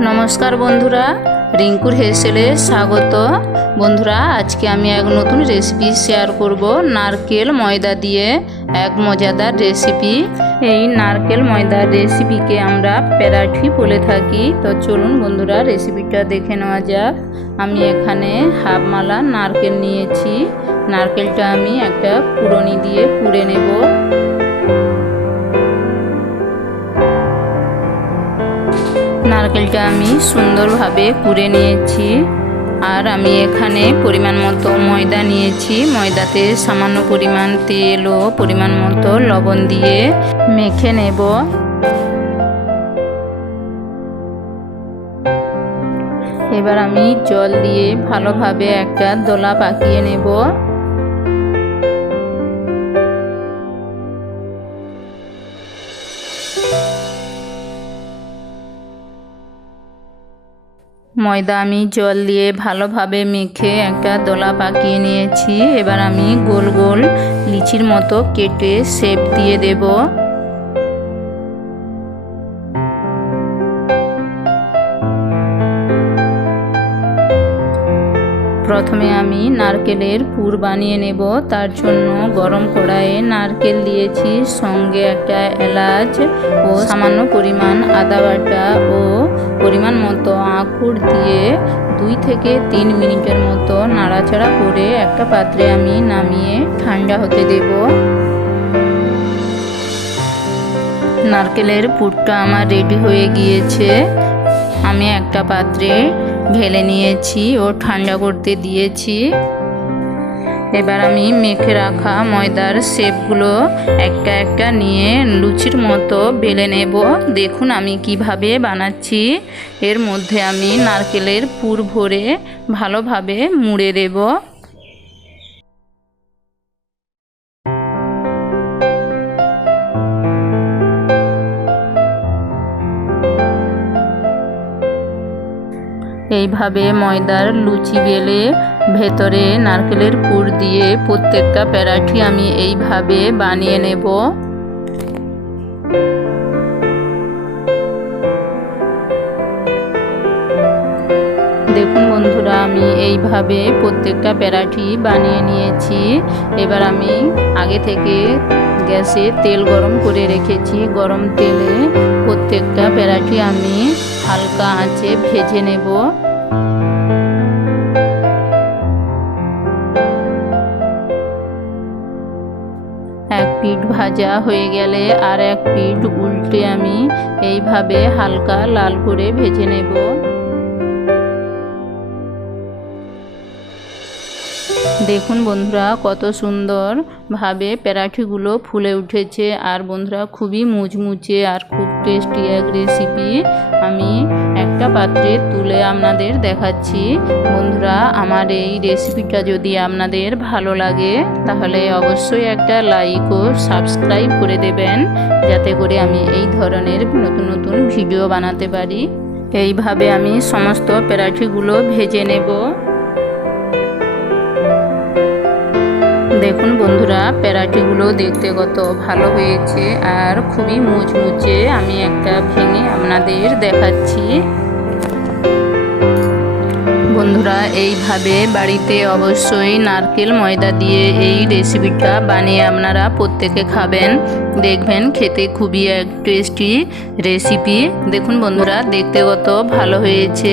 নমস্কার বন্ধুরা, রিঙ্কুর হেসেলে স্বাগত। বন্ধুরা, আজকে আমি এক নতুন রেসিপি শেয়ার করব, নারকেল ময়দা দিয়ে। এক মজাদার রেসিপি এই নারকেল ময়দার রেসিপিকে আমরা প্যারাঠি বলে থাকি। তো চলুন বন্ধুরা রেসিপিটা দেখে নেওয়া যাক। আমি এখানে হাফ মালা নারকেল নিয়েছি। নারকেলটা আমি একটা কুড়নি দিয়ে কুড়ে নেব। নারকেলটা আমি সুন্দরভাবে কুড়ে নিয়েছি। আর আমি এখানে পরিমাণ মতো ময়দা নিয়েছি। ময়দাতে সামান্য পরিমাণ তেল ও পরিমাণ মতো লবণ দিয়ে মেখে নেব। এবার আমি জল দিয়ে ভালোভাবে একটা দোলা পাকিয়ে নেব। ময়দা আমি জল দিয়ে ভালোভাবে মেখে একটা দোলা পাকিয়ে নিয়েছি। এবার আমি গোল গোল লিচির মতো কেটে শেপ দিয়ে দেব। প্রথমে আমি নারকেলের পুর বানিয়ে নেব। তার জন্য গরম কড়াইয়ে নারকেল দিয়েছি। সঙ্গে একটা এলাচ ও সামান্য পরিমাণ আদা বাটা ও পরিমাণ মতো আখুর দিয়ে দুই থেকে তিন মিনিটের মতো নাড়াচাড়া করে একটা পাত্রে আমি নামিয়ে ঠান্ডা হতে দেব। নারকেলের পুরটা আমার রেডি হয়ে গিয়েছে। আমি একটা পাত্রে ঢেলে নিয়েছি ও ঠান্ডা করতে দিয়েছি। এবার আমি মেখে রাখা ময়দার শেপগুলো একটা একটা নিয়ে লুচির মতো বেলে নেব। দেখুন আমি কীভাবে বানাচ্ছি। এর মধ্যে আমি নারকেলের পুর ভরে ভালোভাবে মুড়ে দেব। এইভাবে ময়দার লুচি বেলে ভেতরে নারকেলের পুর দিয়ে প্রত্যেকটা প্যারাঠি আমি এইভাবে বানিয়ে নেব। দেখুন বন্ধুরা, আমি এইভাবে প্রত্যেকটা প্যারাঠি বানিয়ে নিয়েছি। এবার আমি আগে থেকে গ্যাসে তেল গরম করে রেখেছি। গরম তেলে প্রত্যেকটা প্যারাঠি আমি হালকা আঁচে ভেজে নেব। এক পিঠ ভাজা হয়ে গেলে আর এক পিঠ উল্টে আমি এইভাবে হালকা লাল করে ভেজে নেব। দেখুন বন্ধুরা, কত সুন্দর ভাবে প্যারাঠিগুলো ফুলে উঠেছে। আর বন্ধুরা, খুবই মুচমুচে আর খুব টেস্টি এক রেসিপি আমি একটা পাত্রে তুলে আপনাদের দেখাচ্ছি। বন্ধুরা, আমার এই রেসিপিটা যদি আপনাদের ভালো লাগে, তাহলে অবশ্যই একটা লাইক ও সাবস্ক্রাইব করে দেবেন, যাতে করে আমি এই ধরনের নতুন নতুন ভিডিও বানাতে পারি। এইভাবে আমি সমস্ত প্যারাঠিগুলো ভেজে নেব। দেখুন বন্ধুরা, প্যারাটিগুলো দেখতে কত ভালো হয়েছে আর খুবই মুচমুচে আমি একটা ভেঙে আপনাদের দেখাচ্ছি। বন্ধুরা, এইভাবে বাড়িতে অবশ্যই নারকেল ময়দা দিয়ে এই রেসিপিটা বানিয়ে আপনারা প্রত্যেকে খাবেন। দেখবেন খেতে খুবই এক টেস্টি রেসিপি। দেখুন বন্ধুরা, দেখতে কত ভালো হয়েছে।